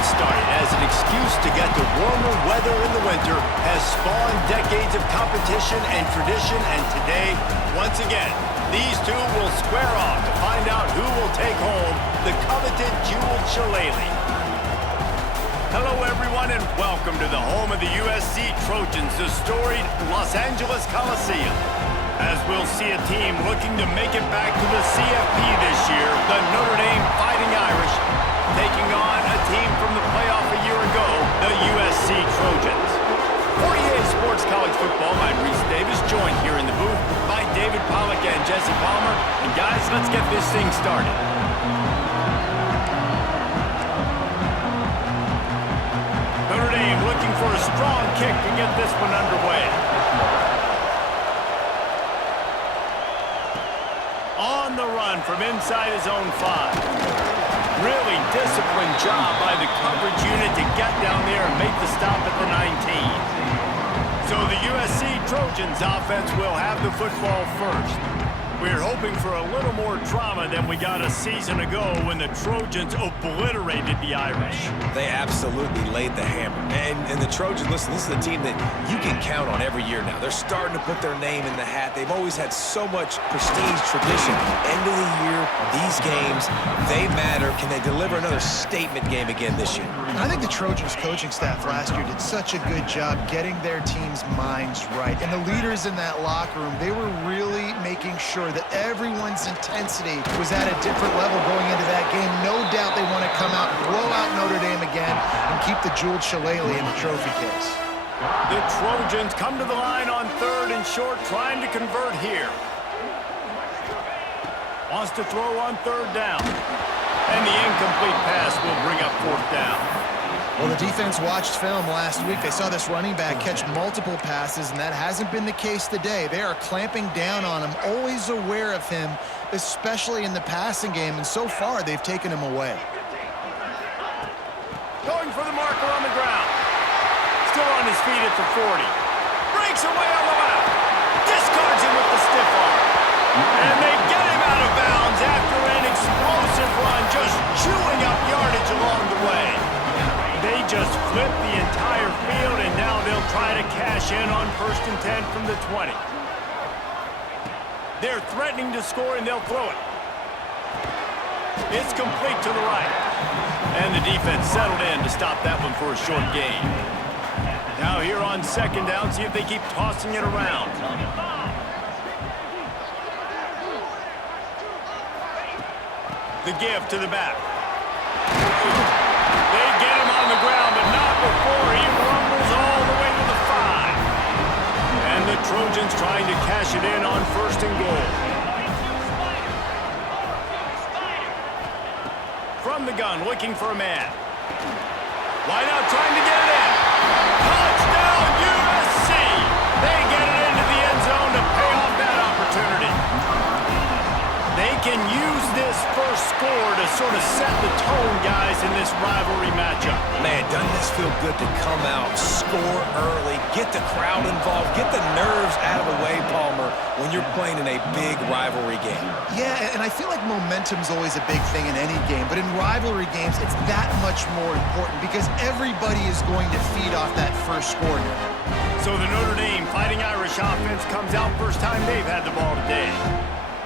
get started, as an excuse to get to warmer weather in the winter has spawned decades of competition and tradition, and today, once again, these two will square off to find out who will take home the coveted jeweled Shillelagh. Hello, everyone, and welcome to the home of the USC Trojans, the storied Los Angeles Coliseum. As we'll see a team looking to make it back to the CFP this year, the Notre Dame Fighting Irish, taking on a team from the playoff a year ago, the USC Trojans. For EA Sports College Football, I'm Reese Davis, joined here in the booth by David Pollack and Jesse Palmer. And guys, let's get this thing started. Notre Dame looking for a strong kick to get this one underway. On the run from inside his own 5. Really disciplined job by the coverage unit to get down there and make the stop at the 19. So the USC Trojans offense will have the football first. We're hoping for a little more drama than we got a season ago when the Trojans obliterated the Irish. They absolutely laid the hammer. And the Trojans, listen, this is a team that you can count on every year now. They're starting to put their name in the hat. They've always had so much prestige, tradition. End of the year, these games, they matter. Can they deliver another statement game again this year? I think the Trojans coaching staff last year did such a good job getting their team's minds right. And the leaders in that locker room, they were really making sure that everyone's intensity was at a different level going into that game. No doubt they want to come out and blow out Notre Dame again and keep the jeweled Shillelagh in the trophy case. The Trojans come to the line on 3rd and short, trying to convert here. Wants to throw on 3rd down. And the incomplete pass will bring up 4th down. Well, the defense watched film last week. They saw this running back catch multiple passes, and that hasn't been the case today. They are clamping down on him, always aware of him, especially in the passing game, and so far they've taken him away. Going for the marker on the ground. Still on his feet at the 40. Breaks away on the left. Discards him with the stiff arm. And they get him out of bounds after an explosive run, just chewing up yardage along the way. They just flipped the entire field, and now they'll try to cash in on 1st and 10 from the 20. They're threatening to score, and they'll throw it. It's complete to the right. And the defense settled in to stop that one for a short gain. Now here on 2nd down, see if they keep tossing it around. The give to the back. They get him on the ground, but not before he rumbles all the way to the 5. And the Trojans trying to cash it in on 1st and goal. From the gun, looking for a man. Wide out, trying to get it in. Touchdown, USC! They get it into the end zone to pay off that opportunity. They can use this first score to sort of set the tone, guys, in this rivalry matchup. Man, doesn't this feel good to come out, score early, get the crowd involved, get the nerves out of the way, Palmer, when you're playing in a big rivalry game? Yeah, and I feel like momentum's always a big thing in any game, but in rivalry games, it's that much more important because everybody is going to feed off that first score now. So the Notre Dame Fighting Irish offense comes out first time they've had the ball today.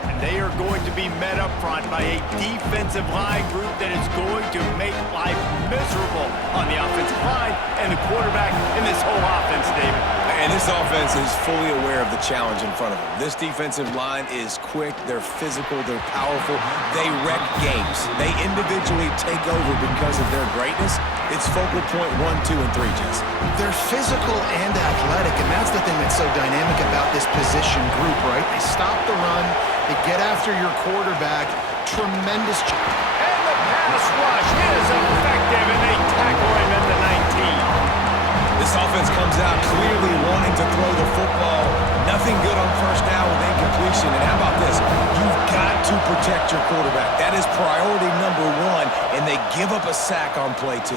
And they are going to be met up front by a defensive line group that is going to make life miserable on the offensive line and the quarterback in this whole offense, David. And this offense is fully aware of the challenge in front of them. This defensive line is quick, they're physical, they're powerful, they wreck games. They individually take over because of their greatness. It's focal point 1, 2, and 3, Jess. They're physical and athletic, and that's the thing that's so dynamic about this position group, right? They stop the run, they get after your quarterback, tremendous. And the pass rush is effective, and they tackle him at the 19. This offense comes out clearly wanting to throw the football. Nothing good on 1st down with incompletion. And how about this? You've got to protect your quarterback. That is priority number 1, and they give up a sack on play 2.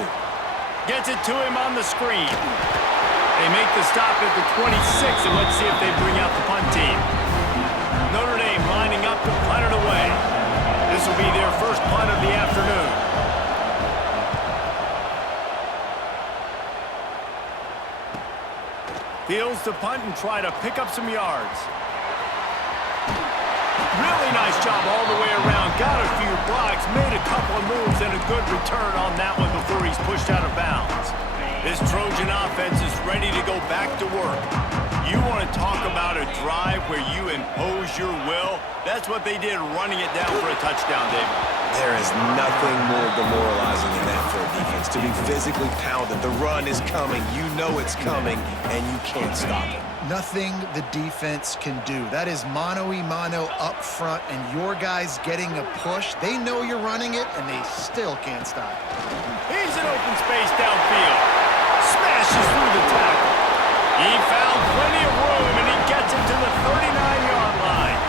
Gets it to him on the screen. They make the stop at the 26, and let's see if they bring out the punt team. Notre Dame lining up to punt it away. This will be their first punt of the afternoon. Fields to punt and try to pick up some yards. Really nice job all the way around. Got a few blocks, made a couple of moves, and a good return on that one before he's pushed out of bounds. This Trojan offense is ready to go back to work. You want to talk about a drive where you impose your will? That's what they did, running it down for a touchdown, David. There is nothing more demoralizing than that for a defense. To be physically pounded, the run is coming, you know it's coming, and you can't stop it. Nothing the defense can do. That is mano-a-mano up front, and your guys getting a push. They know you're running it, and they still can't stop it. He's in open space downfield. Smashes through the tackle. He found plenty of room, and he gets it to the 39-yard line.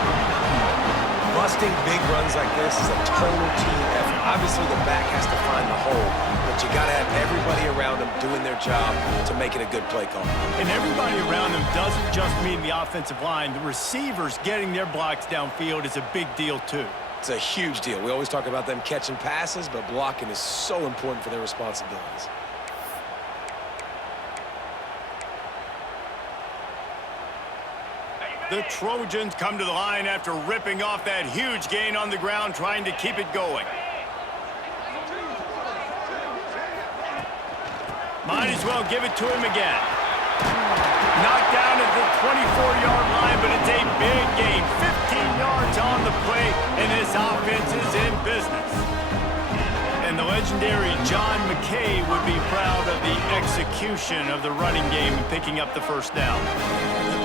Busting big runs like this is a total team effort. Obviously, the back has to find the hole, but you got to have everybody around them doing their job to make it a good play call. And everybody around them doesn't just mean the offensive line. The receivers getting their blocks downfield is a big deal, too. It's a huge deal. We always talk about them catching passes, but blocking is so important for their responsibilities. The Trojans come to the line after ripping off that huge gain on the ground, trying to keep it going. Might as well give it to him again. Knocked down at the 24-yard line, but it's a big gain. 15 yards on the play, and this offense is in business. And the legendary John McKay would be proud of the execution of the running game and picking up the first down.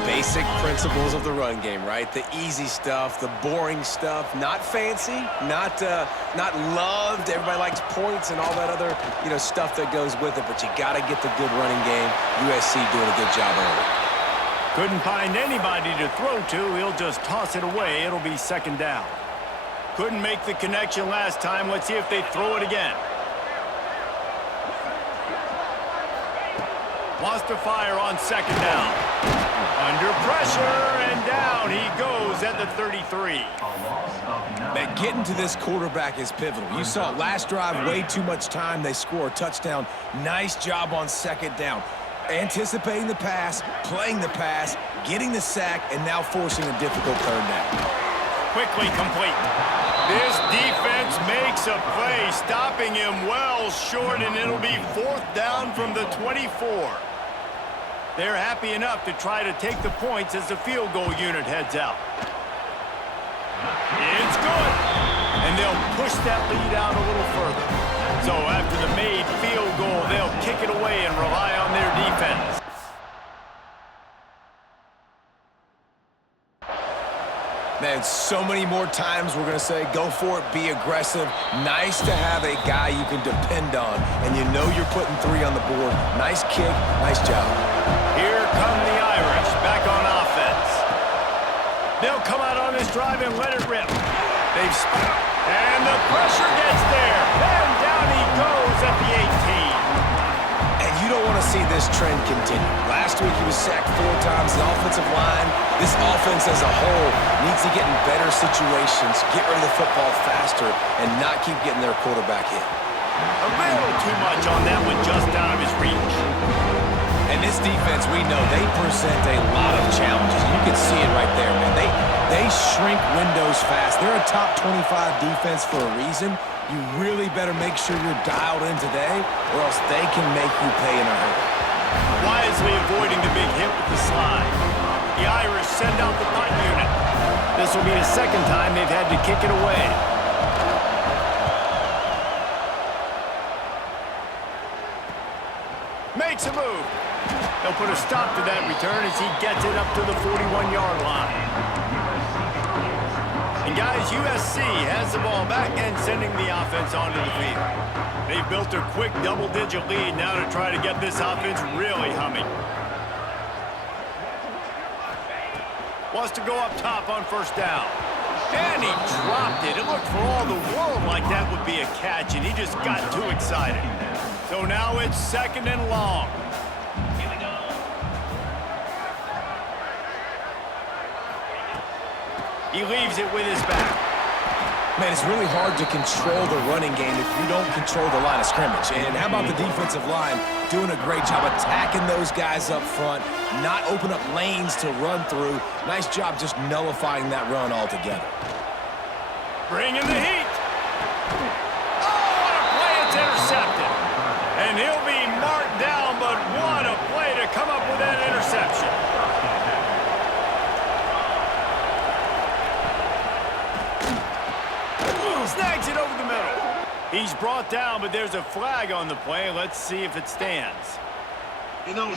Basic principles of the run game, right? The easy stuff, the boring stuff, not fancy, not loved. Everybody likes points and all that other, stuff that goes with it, but you got to get the good running game. USC doing a good job early. Couldn't find anybody to throw to. He'll just toss it away. It'll be second down. Couldn't make the connection last time. Let's see if they throw it again. Wants to fire on second down. Under pressure, and down he goes at the 33. Man, getting to this quarterback is pivotal. You saw it last drive, way too much time. They score a touchdown. Nice job on second down. Anticipating the pass, playing the pass, getting the sack, and now forcing a difficult third down. Quickly complete. This defense makes a play, stopping him well short, and it'll be fourth down from the 24. They're happy enough to try to take the points as the field goal unit heads out. It's good. And they'll push that lead out a little further. So after the made field goal, they'll kick it away and rely on their defense. Man, so many more times we're going to say, go for it, be aggressive. Nice to have a guy you can depend on, and you know you're putting 3 on the board. Nice kick, nice job. Here come the Irish, back on offense. They'll come out on this drive and let it rip. They've spun, and the pressure gets there. And down he goes at the 18. And you don't want to see this trend continue. Last week he was sacked 4 times. The offensive line, this offense as a whole, needs to get in better situations, get rid of the football faster, and not keep getting their quarterback hit. A little too much on that one, just out of his reach. And this defense, we know, they present a lot of challenges. You can see it right there, man. They shrink windows fast. They're a top 25 defense for a reason. You really better make sure you're dialed in today, or else they can make you pay in a hurry. Wisely avoiding the big hit with the slide. The Irish send out the punt unit. This will be the second time they've had to kick it away. Makes a move. They'll put a stop to that return as he gets it up to the 41-yard line. And guys, USC has the ball back and sending the offense onto the field. They've built a quick double-digit lead now to try to get this offense really humming. Wants to go up top on first down. And he dropped it. It looked for all the world like that would be a catch, and he just got too excited. So now it's second and long. He leaves it with his back. Man, it's really hard to control the running game if you don't control the line of scrimmage. And how about the defensive line doing a great job attacking those guys up front, not open up lanes to run through. Nice job just nullifying that run altogether. Bring in the heat. Oh, what a play. It's intercepted. And he'll be marked down, but what a play to come up with that interception. Snags it over the middle. He's brought down, but there's a flag on the play. Let's see if it stands. They'll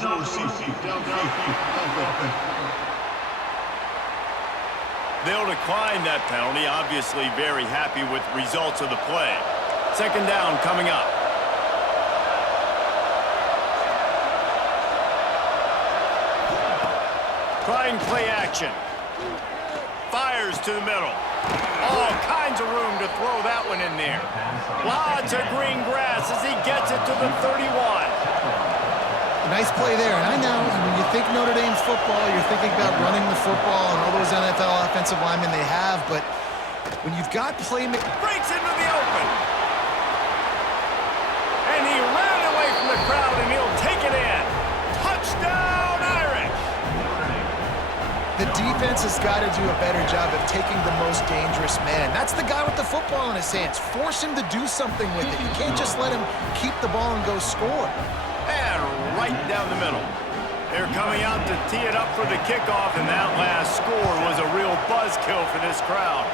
decline that penalty. Obviously very happy with the results of the play. Second down coming up. Trying play action. Fires to the middle. All kinds of room to throw that one in there. Lots of green grass as he gets it to the 31. Nice play there. And I know when you think Notre Dame football, you're thinking about running the football and all those NFL offensive linemen they have, but when you've got playmakers... Breaks into the open. And he ran away from the crowd, and he'll take it in. Touchdown, Irish! The defense has got to do a better job of taking the most dangerous man. That's the guy with the football in his hands. Force him to do something with it. You can't just let him keep the ball and go score. And right down the middle. They're coming out to tee it up for the kickoff, and that last score was a real buzzkill for this crowd.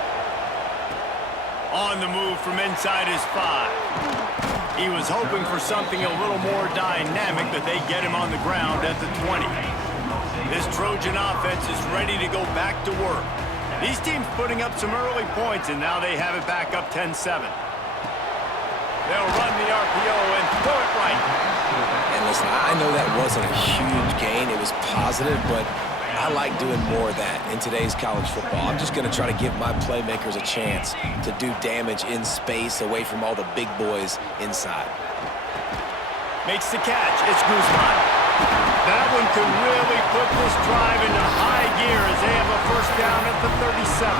On the move from inside his 5. He was hoping for something a little more dynamic, but they get him on the ground at the 20. This Trojan offense is ready to go back to work. These teams putting up some early points, and now they have it back up 10-7. They'll run the RPO and throw it right. And listen, I know that wasn't a huge gain. It was positive, but I like doing more of that in today's college football. I'm just going to try to give my playmakers a chance to do damage in space away from all the big boys inside. Makes the catch. It's Guzman. That one could really put this drive into high gear as they have a first down at the 37.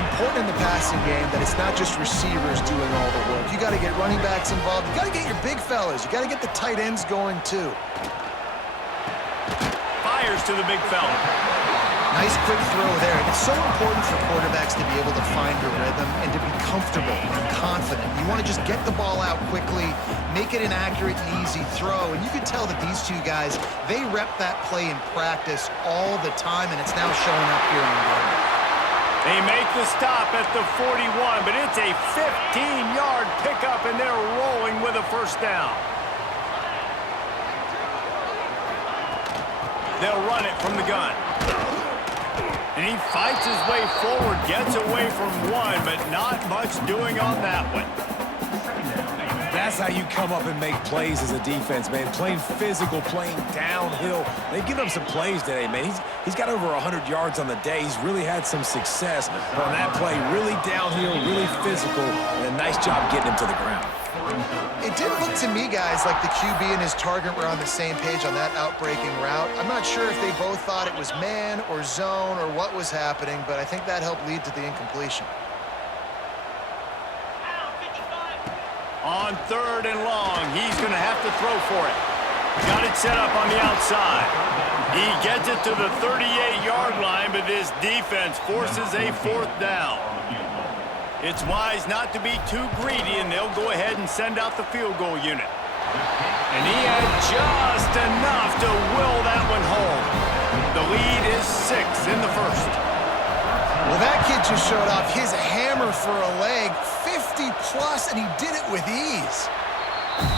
Important in the passing game that it's not just receivers doing all the work. You got to get running backs involved. You got to get your big fellas. You got to get the tight ends going too. Fires to the big fella. Nice quick throw there. It's so important for quarterbacks to be able to find a rhythm and to be comfortable and confident. You want to just get the ball out quickly, make it an accurate and easy throw. And you can tell that these two guys, they rep that play in practice all the time, and it's now showing up here on the game. They make the stop at the 41, but it's a 15-yard pickup, and they're rolling with a first down. They'll run it from the gun. And he fights his way forward, gets away from one, but not much doing on that one. That's how you come up and make plays as a defense, man. Playing physical, playing downhill. They've given up some plays today, man. He's got over 100 yards on the day. He's really had some success on that play. Really downhill, really physical, and a nice job getting him to the ground. It did look to me, guys, like the QB and his target were on the same page on that outbreaking route. I'm not sure if they both thought it was man or zone or what was happening, but I think that helped lead to the incompletion. On third and long, he's going to have to throw for it. Got it set up on the outside. He gets it to the 38-yard line, but this defense forces a fourth down. It's wise not to be too greedy, and they'll go ahead and send out the field goal unit. And he had just enough to will that one home. The lead is 6 in the first. Well, that kid just showed off his hammer for a leg, 50-plus, and he did it with ease.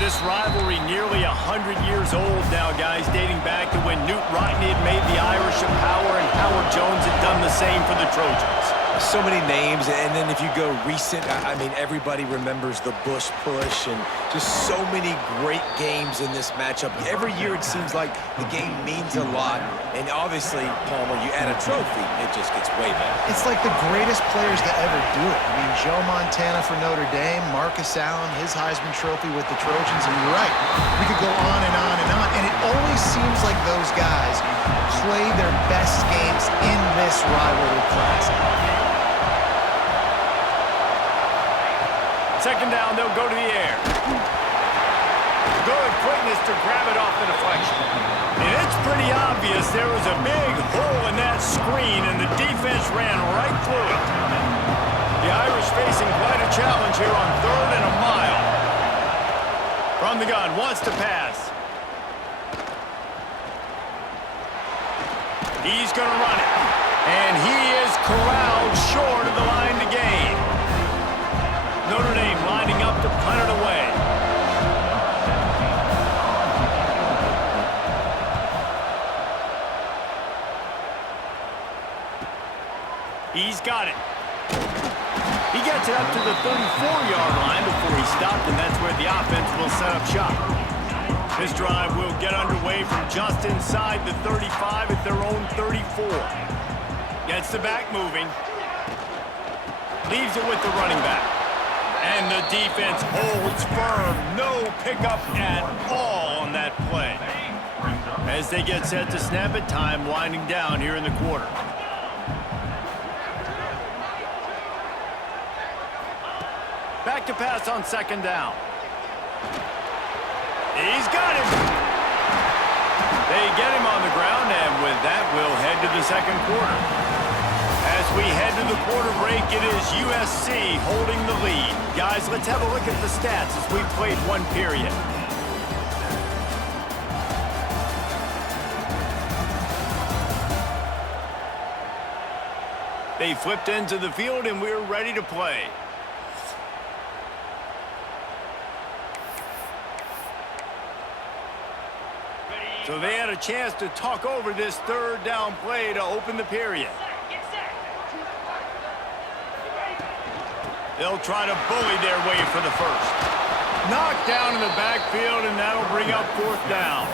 This rivalry nearly 100 years old now, guys, dating back to when Newt Rodney had made the Irish a power and Howard Jones had done the same for the Trojans. So many names, and then if you go recent, I mean, everybody remembers the Bush push and just so many great games in this matchup. Every year it seems like the game means a lot, and obviously, Palmer, you add a trophy, it just gets way better. It's like the greatest players to ever do it. I mean, Joe Montana for Notre Dame, Marcus Allen, his Heisman Trophy with the Trojans, and you're right, we could go on and on and on, and it always seems like those guys play their best games in this rivalry classic. second down, they'll go to the air. Good quickness to grab it off the deflection. And it's pretty obvious there was a big hole in that screen, and the defense ran right through it. The Irish facing quite a challenge here on 3rd and a mile. From the gun, wants to pass. He's going to run it. And he is corralled short of the line to gain. Notre Dame lining up to punt it away. He's got it. He gets it up to the 34-yard line before he stopped, and that's where the offense will set up shop. This drive will get underway from just inside the 35 at their own 34. Gets the back moving. Leaves it with the running back. And the defense holds firm. No pickup at all on that play. As they get set to snap it, time winding down here in the quarter. Back to pass on second down. He's got him. They get him on the ground, and with that, we'll head to the second quarter. As we head to the quarter break, it is USC holding the lead. Guys, let's have a look at the stats as we've played one period. They flipped into the field, and we're ready to play. So they had a chance to talk over this 3rd down play to open the period. They'll try to bully their way for the first. Knocked down in the backfield, and that'll bring up 4th down.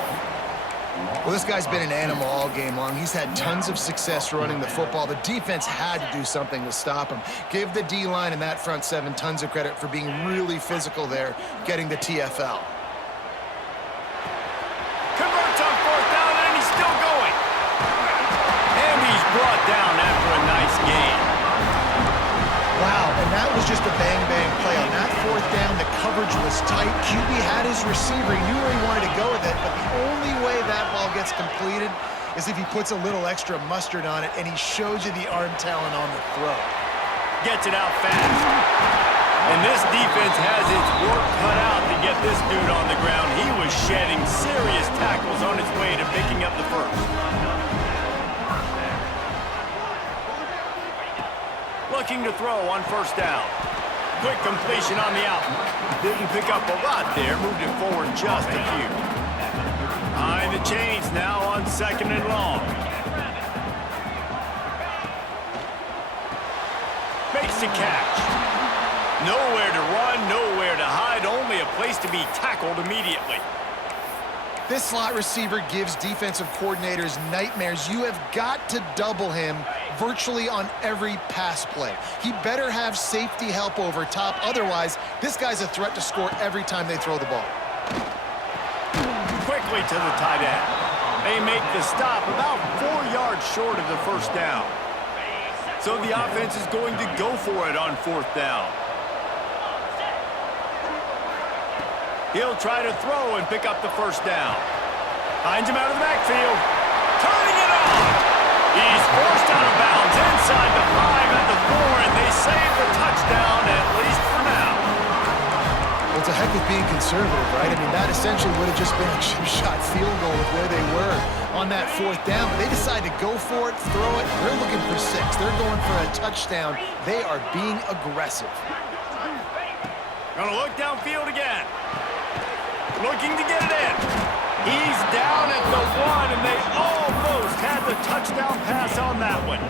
Well, this guy's been an animal all game long. He's had tons of success running the football. The defense had to do something to stop him. Give the D-line and that front 7 tons of credit for being really physical there, getting the TFL. Converts on 4th down, and he's still going. And he's brought down after a nice gain. Wow, and that was just a bang-bang play. On that 4th down, the coverage was tight. QB had his receiver. He knew where he wanted to go with it, but the only way that ball gets completed is if he puts a little extra mustard on it, and he shows you the arm talent on the throw. Gets it out fast. And this defense has its work cut out to get this dude on the ground. He was shedding serious tackles on his way to picking up the first. Looking to throw on 1st down. Quick completion on the out. Didn't pick up a lot there. Moved it forward just a few. Behind the chains now on 2nd and long. Makes the catch. Nowhere to run, nowhere to hide. Only a place to be tackled immediately. This slot receiver gives defensive coordinators nightmares. You have got to double him virtually on every pass play. He better have safety help over top. Otherwise, this guy's a threat to score every time they throw the ball. Quickly to the tight end. They make the stop about 4 yards short of the 1st down. So the offense is going to go for it on 4th down. He'll try to throw and pick up the 1st down. Finds him out of the backfield. Turning it on. He's forced out of bounds inside the 5 at the 4, and they save the touchdown, at least for now. Well, it's a heck of being conservative, right? I mean, that essentially would have just been a chip-shot field goal with where they were on that 4th down. But they decided to go for it, throw it. They're looking for 6. They're going for a touchdown. They are being aggressive. Gonna look downfield again. Looking to get it in. He's down at the 1, and they almost had the touchdown pass on that one.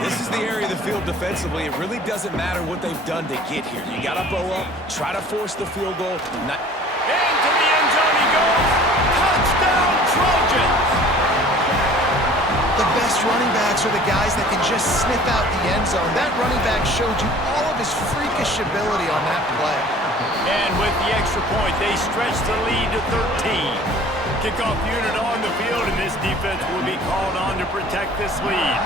This is the area of the field defensively. It really doesn't matter what they've done to get here. You got to bow up, try to force the field goal. Into the end zone he goes. Touchdown, Trojans! The best running backs are the guys that can just snip out the end zone. That running back showed you all of his freakish ability on that play. And with the extra point, they stretch the lead to 13. Kickoff unit on the field, and this defense will be called on to protect this lead.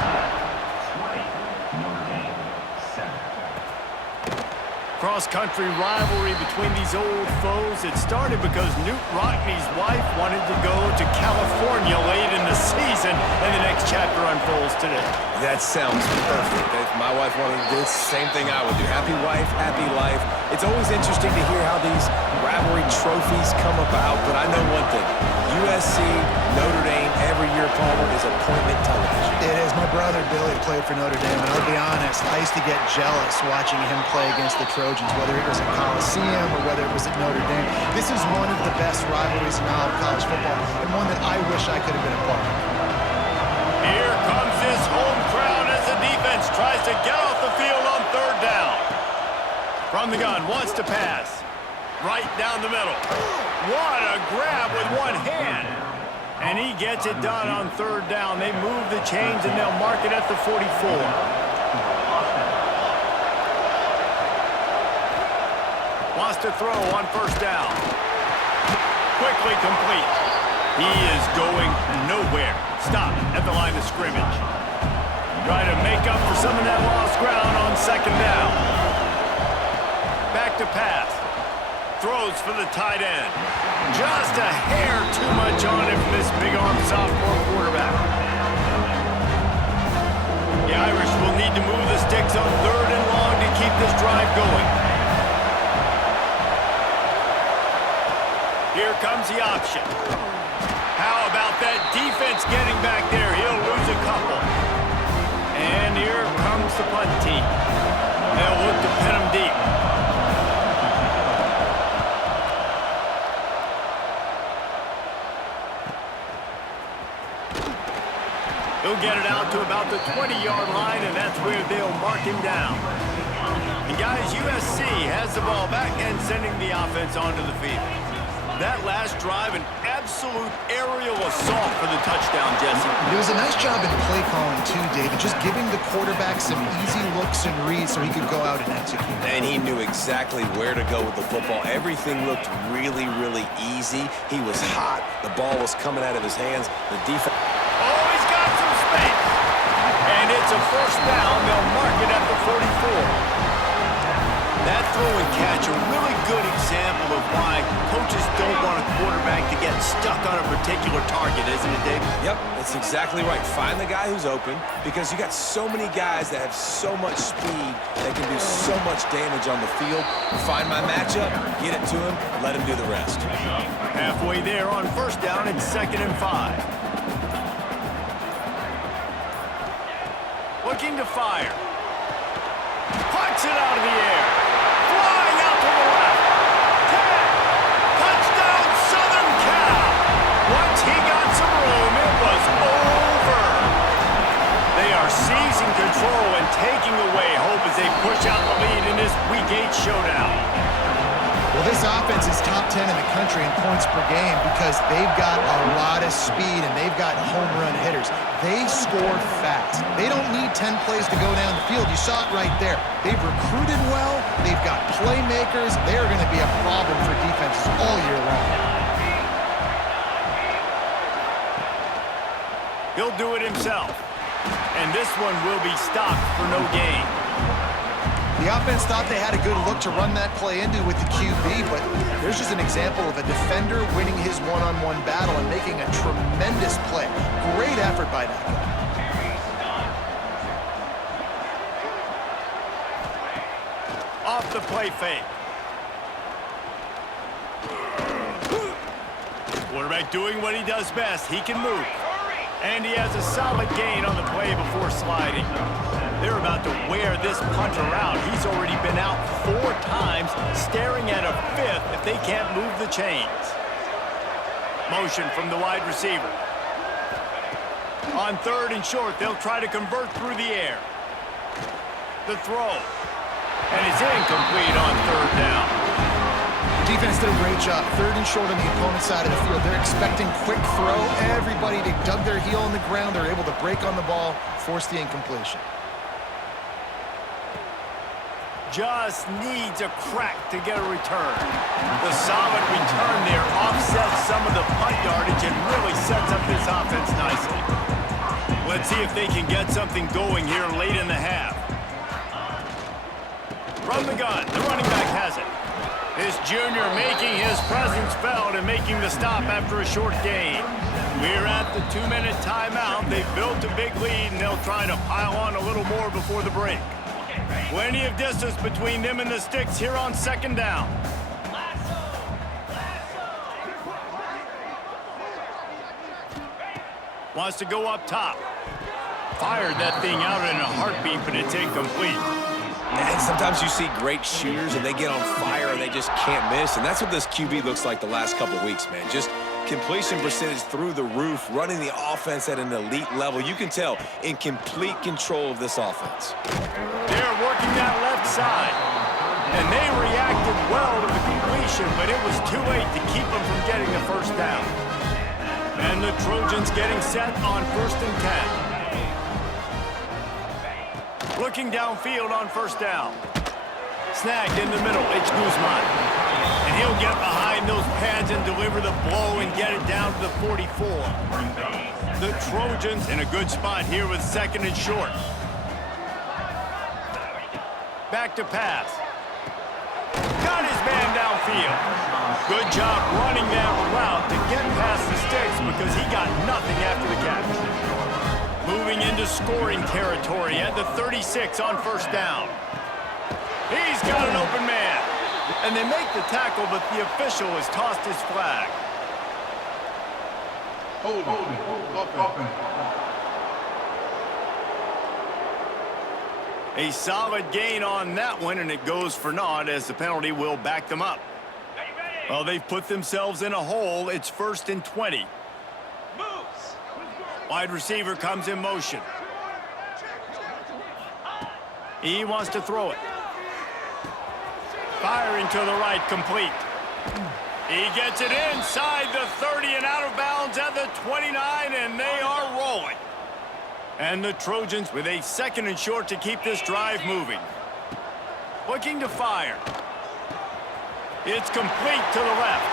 Across cross-country rivalry between these old foes. It started because Newt Rockne's wife wanted to go to California late in the season, and the next chapter unfolds today. That sounds perfect. If my wife wanted to do the same thing I would do. Happy wife, happy life. It's always interesting to hear how these rivalry trophies come about, but I know one thing. USC, Notre Dame, every year, Palmer, is appointment television. It is. My brother Billy played for Notre Dame, and I'll be honest, I used to get jealous watching him play against the Trojans, whether it was at Coliseum or whether it was at Notre Dame. This is one of the best rivalries in all of college football, and one that I wish I could have been a part of. Here comes this home crowd as the defense tries to get off the field on third down. From the gun, wants to pass. Right down the middle. What a grab with one hand. And he gets it done on third down. They move the chains, and they'll mark it at the 44. Wants to throw on first down. Quickly complete. He is going nowhere. Stop at the line of scrimmage. Try to make up for some of that lost ground on second down. Back to pass. Throws for the tight end. Just a hair too much on him from this big-arm sophomore quarterback. The Irish will need to move the sticks on third and long to keep this drive going. Here comes the option. How about that defense getting back there? He'll lose a couple. And here comes the punt team. They'll look to pin him deep. He'll get it out to about the 20-yard line, and that's where they'll mark him down. And guys, USC has the ball back and sending the offense onto the field. That last drive, an absolute aerial assault for the touchdown, Jesse. It was a nice job in play calling too, David, just giving the quarterback some easy looks and reads so he could go out and execute. And he knew exactly where to go with the football. Everything looked really, really easy. He was hot. The ball was coming out of his hands. The defense... Oh, he's got some space. And it's a first down. They'll mark it at the 44. That throw and catch, a really good example of why coaches don't want a quarterback to get stuck on a particular target, isn't it, Dave? Yep, that's exactly right. Find the guy who's open, because you got so many guys that have so much speed that can do so much damage on the field. Find my matchup, get it to him, let him do the rest. Halfway there on first down, it's 2nd and 5. Looking to fire. Punts it out of the air. Flying out to the left. 10. Touchdown, Southern Cal. Once he got some room, it was over. They are seizing control and taking away hope as they push out the lead in this Week 8 showdown. Well, this offense is top 10 in the country in points per game because they've got a lot of speed and they've got home run hitters. They score fast. They don't need 10 plays to go down the field. You saw it right there. They've recruited well. They've got playmakers. They're going to be a problem for defenses all year long. He'll do it himself. And this one will be stopped for no gain. The offense thought they had a good look to run that play into with the QB, but there's just an example of a defender winning his one-on-one battle and making a tremendous play. Great effort by that guy. Off the play fake. Quarterback doing what he does best. He can move. And he has a solid gain on the play before sliding. They're about to wear this punter out. He's already been out 4 times, staring at a 5th if they can't move the chains. Motion from the wide receiver. On 3rd and short, they'll try to convert through the air. The throw. And it's incomplete on 3rd down. Defense did a great job. 3rd and short on the opponent's side of the field. They're expecting quick throw. Everybody, they dug their heel on the ground. They're able to break on the ball, force the incompletion. Just needs a crack to get a return. The solid return there offsets some of the punt yardage and really sets up this offense nicely. Let's see if they can get something going here late in the half. From the gun, the running back has it. This junior making his presence felt and making the stop after a short gain. We're at the 2-minute timeout. They've built a big lead, and they'll try to pile on a little more before the break. Plenty of distance between them and the sticks here on second down. Wants to go up top. Fired that thing out in a heartbeat, but it's incomplete. And sometimes you see great shooters, and they get on fire, and they just can't miss. And that's what this QB looks like the last couple of weeks, man. Just completion percentage through the roof, running the offense at an elite level. You can tell in complete control of this offense. They're working that left side. And they reacted well to the completion, but it was too late to keep them from getting the first down. And the Trojans getting set on 1st and 10. Looking downfield on first down. Snagged in the middle, it's Guzman. And he'll get behind those pads and deliver the blow and get it down to the 44. The Trojans in a good spot here with 2nd and short. Back to pass. Got his man downfield. Good job running that route to get past the sticks because he got nothing after the catch. Moving into scoring territory at the 36 on first down. He's got an open man. And they make the tackle, but the official has tossed his flag. Hold it. A solid gain on that one, and it goes for naught as the penalty will back them up. Well, they've put themselves in a hole. It's 1st and 20. Wide receiver comes in motion. He wants to throw it. Firing to the right, complete. He gets it inside the 30 and out of bounds at the 29, and they are rolling. And the Trojans with a 2nd and short to keep this drive moving. Looking to fire. It's complete to the left.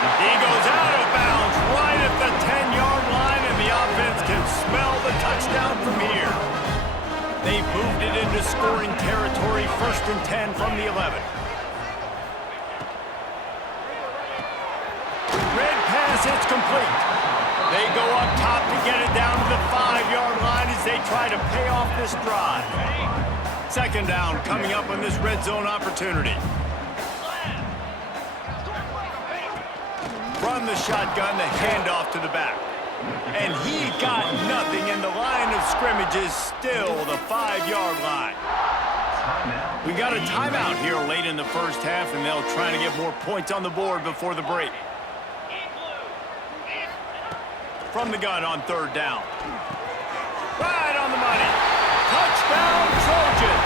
He goes out of bounds right at the 10-yard line, and the offense can smell the touchdown from here. They've moved it into scoring territory, 1st and 10 from the 11. Red pass, it's complete. They go up top to get it down to the 5-yard line as they try to pay off this drive. 2nd down coming up on this red zone opportunity. From the shotgun, the handoff to the back. And he got nothing, and the line of scrimmage is still the 5-yard line. We got a timeout here late in the first half, and they'll try to get more points on the board before the break. From the gun on 3rd down. Right on the money. Touchdown, Trojans.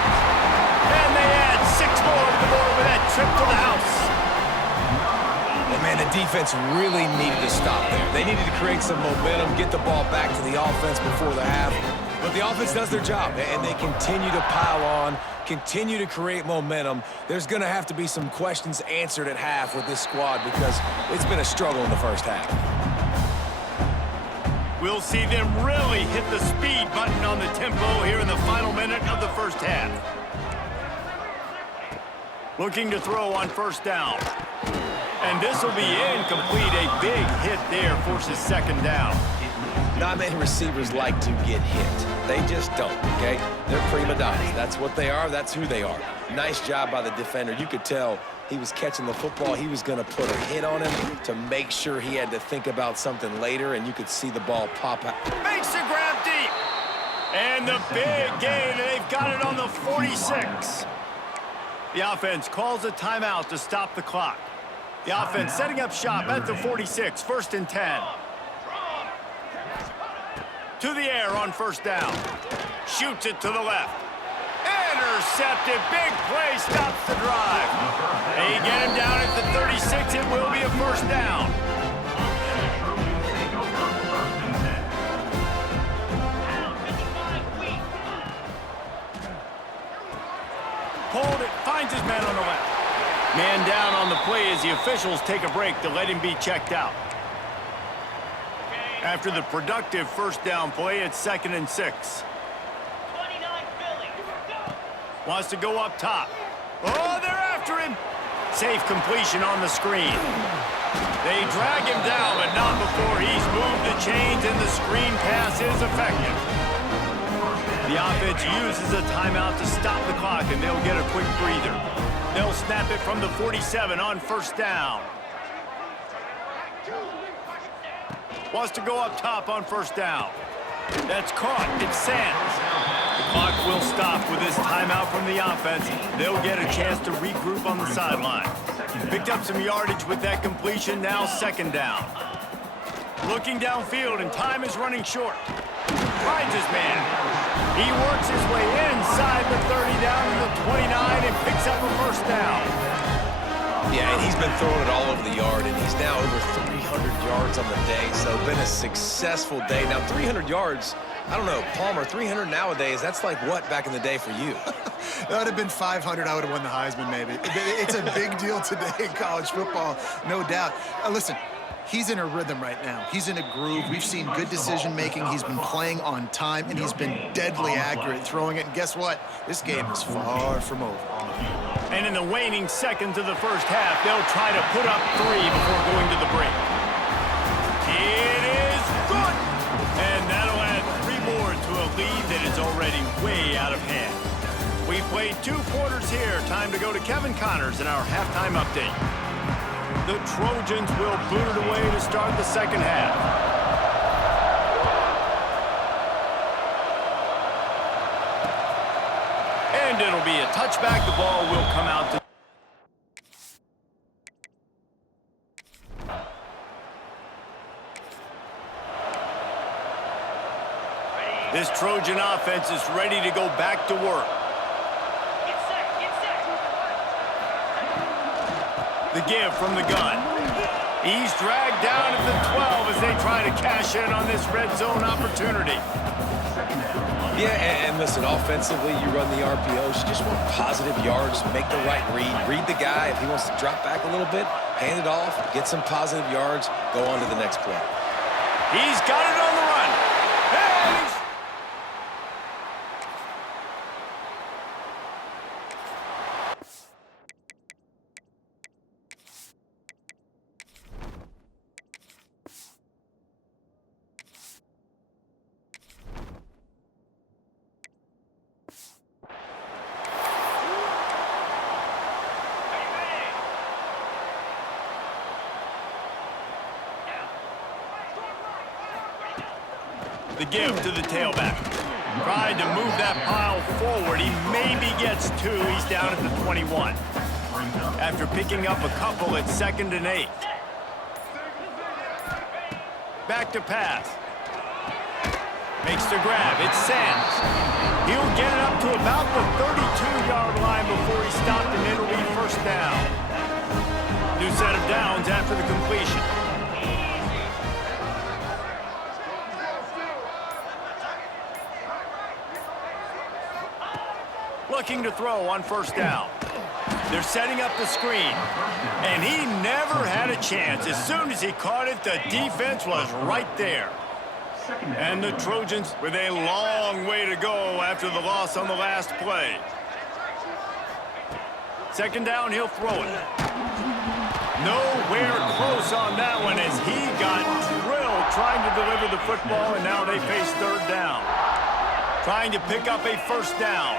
And they add 6 more to the board with that trip to the house. And man, the defense really needed to stop there. They needed to create some momentum, get the ball back to the offense before the half. But the offense does their job, and they continue to pile on, continue to create momentum. There's going to have to be some questions answered at half with this squad because it's been a struggle in the first half. We'll see them really hit the speed button on the tempo here in the final minute of the first half. Looking to throw on first down. And this will be incomplete. A big hit there forces 2nd down. Not many receivers like to get hit. They just don't, okay? They're prima donnas. That's what they are. That's who they are. Nice job by the defender. You could tell he was catching the football. He was going to put a hit on him to make sure he had to think about something later, and you could see the ball pop out. Makes the grab deep. And the big gain. They've got it on the 46. The offense calls a timeout to stop the clock. The offense setting up shop at the 46, 1st and 10. To the air on first down. Shoots it to the left. Intercepted. Big play stops the drive. They get him down at the 36. It will be a first down. Pulled it. Finds his man on the left. Man down on the play as the officials take a break to let him be checked out. After the productive first down play, it's 2nd and 6. Wants to go up top. Oh, they're after him. Safe completion on the screen. They drag him down, but not before he's moved the chains and the screen pass is effective. The offense uses a timeout to stop the clock, and they'll get a quick breather. They'll snap it from the 47 on first down. Wants to go up top on first down. That's caught. It's Sands. The clock will stop with this timeout from the offense. They'll get a chance to regroup on the sideline. Picked up some yardage with that completion. Now second down. Looking downfield, and time is running short. Finds his man. He works his way inside the 30 down to the 29 and picks up a first down. Yeah, and he's been throwing it all over the yard, and he's now over 300 yards on the day, so been a successful day. Now, 300 yards, I don't know, Palmer, 300 nowadays, that's like what back in the day for you? That would have been 500. I would have won the Heisman, maybe. It's a big deal today in college football, no doubt. Listen, he's in a rhythm right now. He's in a groove. We've seen good decision-making. He's been playing on time, and he's been deadly accurate throwing it. And guess what? This game is far from over. And in the waning seconds of the first half, they'll try to put up 3 before going to the break. It is good! And that'll add 3 more to a lead that is already way out of hand. We played 2 quarters here. Time to go to Kevin Connors in our halftime update. The Trojans will boot it away to start the second half. And it'll be a touchback. The ball will come out to... This Trojan offense is ready to go back to work. The give from the gun. He's dragged down at the 12 as they try to cash in on this red zone opportunity. Yeah, and listen, offensively, you run the RPOs. You just want positive yards, make the right read the guy. If he wants to drop back a little bit, hand it off, get some positive yards, go on to the next play. He's got it on the run. And he's... The give to the tailback. Tried to move that pile forward. He maybe gets 2. He's down at the 21. After picking up a couple at 2nd and 8. Back to pass. Makes the grab. It's Sands. He'll get it up to about the 32-yard line before he stopped, and it'll be first down. New set of downs after the completion. Looking to throw on first down. They're setting up the screen. And he never had a chance. As soon as he caught it, the defense was right there. And the Trojans with a long way to go after the loss on the last play. Second down, he'll throw it. Nowhere close on that one as he got drilled trying to deliver the football, and now they face third down. Trying to pick up a first down.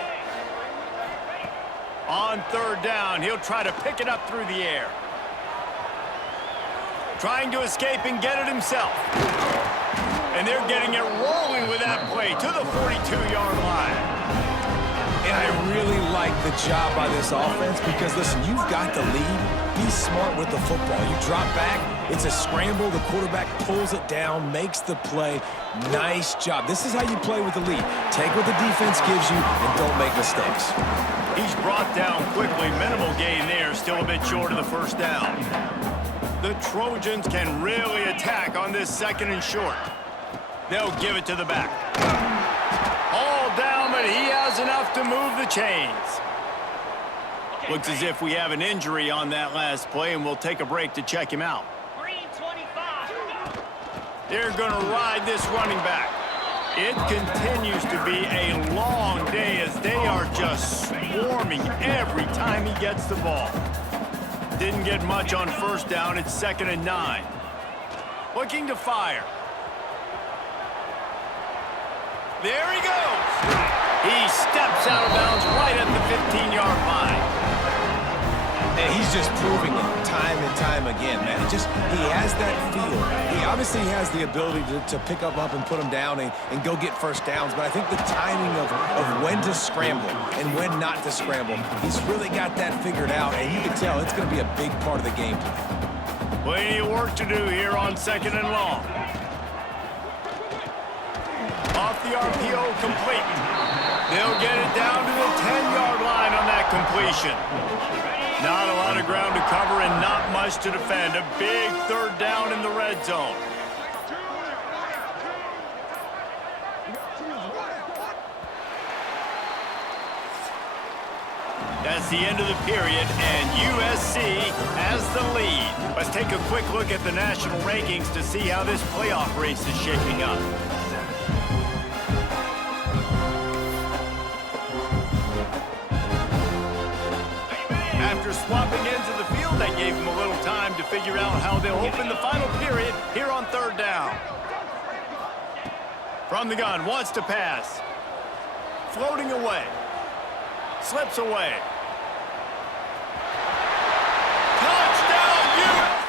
On third down, he'll try to pick it up through the air. Trying to escape and get it himself. And they're getting it rolling with that play to the 42-yard line. And I really like the job by this offense because, listen, you've got the lead. Be smart with the football. You drop back, it's a scramble. The quarterback pulls it down, makes the play. Nice job. This is how you play with the lead. Take what the defense gives you and don't make mistakes. He's brought down quickly. Minimal gain there. Still a bit short of the first down. The Trojans can really attack on this second and short. They'll give it to the back. All down, but he has enough to move the chains. Looks as if we have an injury on that last play, and we'll take a break to check him out. They're going to ride this running back. It continues to be a long day as they are just swarming every time he gets the ball. Didn't get much on first down. It's 2nd and 9. Looking to fire. There he goes. He steps out of bounds right at the 15-yard line. And he's just proving it time and time again, man. He has that feel. He obviously has the ability to pick up and put him down and go get first downs, but I think the timing of when to scramble and when not to scramble, he's really got that figured out, and you can tell it's going to be a big part of the game plan. Plenty of work to do here on 2nd and long. Off the RPO, complete. They'll get it down to the 10-yard line on that completion. Not a lot of ground to cover and not much to defend. A big 3rd down in the red zone. That's the end of the period, and USC has the lead. Let's take a quick look at the national rankings to see how this playoff race is shaping up. After swapping into the field, that gave them a little time to figure out how they'll open the final period here on 3rd down. From the gun, wants to pass. Floating away. Slips away. Touchdown, U.S.!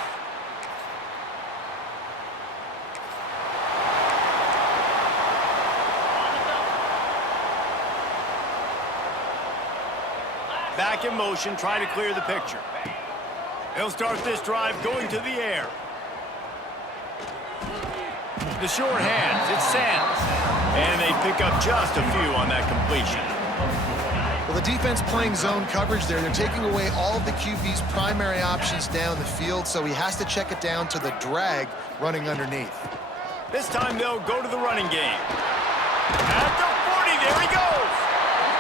Back in motion, try to clear the picture. They'll start this drive going to the air. The short hands, it's Sands. And they pick up just a few on that completion. Well, the defense playing zone coverage there. They're taking away all of the QB's primary options down the field, so he has to check it down to the drag running underneath. This time they'll go to the running game. At the 40, there he goes.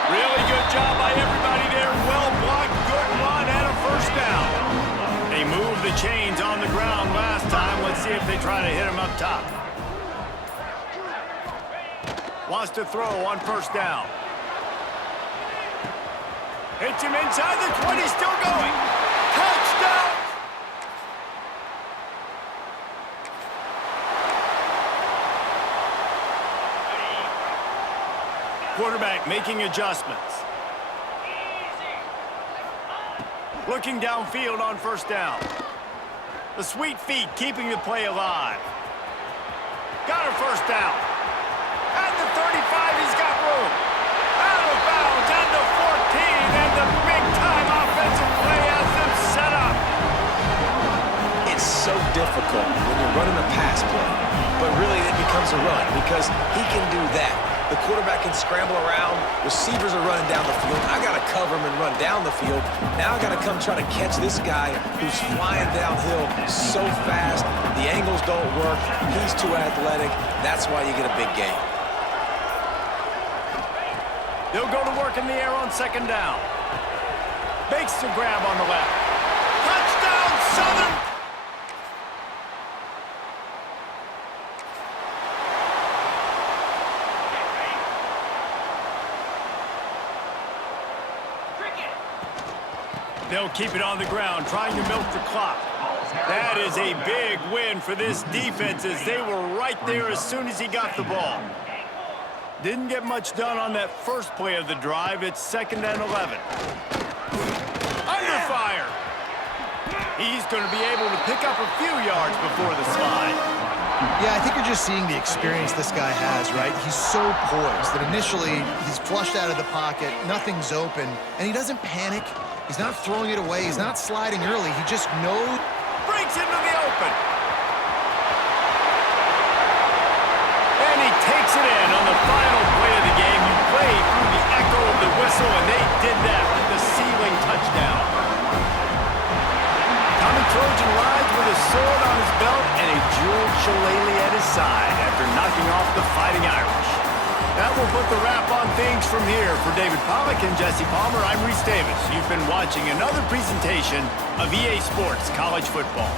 Really good job by everybody there. Well blocked, good run, and a first down. They moved the chains on the ground last time. Let's see if they try to hit him up top. Wants to throw on first down. Hits him inside the 20, still going. Touchdown! Quarterback making adjustments. Looking downfield on first down. The sweet feet keeping the play alive. Got a first down. At the 35, he's got room. Out of bounds at the 14, and the big-time offensive play has them set up. It's so difficult when you're running a pass play, but really it becomes a run because he can do that. The quarterback can scramble around. Receivers are running down the field. I got to cover him and run down the field. Now I got to come try to catch this guy who's flying downhill so fast. The angles don't work. He's too athletic. That's why you get a big gain. They'll go to work in the air on second down. Makes the grab on the left. Touchdown, Southern! They'll keep it on the ground, trying to milk the clock. That is a big win for this defense as they were right there as soon as he got the ball. Didn't get much done on that first play of the drive. It's 2nd and 11. Under fire. He's going to be able to pick up a few yards before the slide. Yeah, I think you're just seeing the experience this guy has, right? He's so poised that initially he's flushed out of the pocket, nothing's open, and he doesn't panic. He's not throwing it away. He's not sliding early. He just knows. Breaks into the open. And he takes it in on the final play of the game. You play through the echo of the whistle, and they did that with the ceiling touchdown. Tommy Trojan rides with a sword on his belt and a jeweled shillelagh at his side after knocking off the Fighting Irish. That will put the wrap on things from here. For David Pollack and Jesse Palmer, I'm Reese Davis. You've been watching another presentation of EA Sports College Football.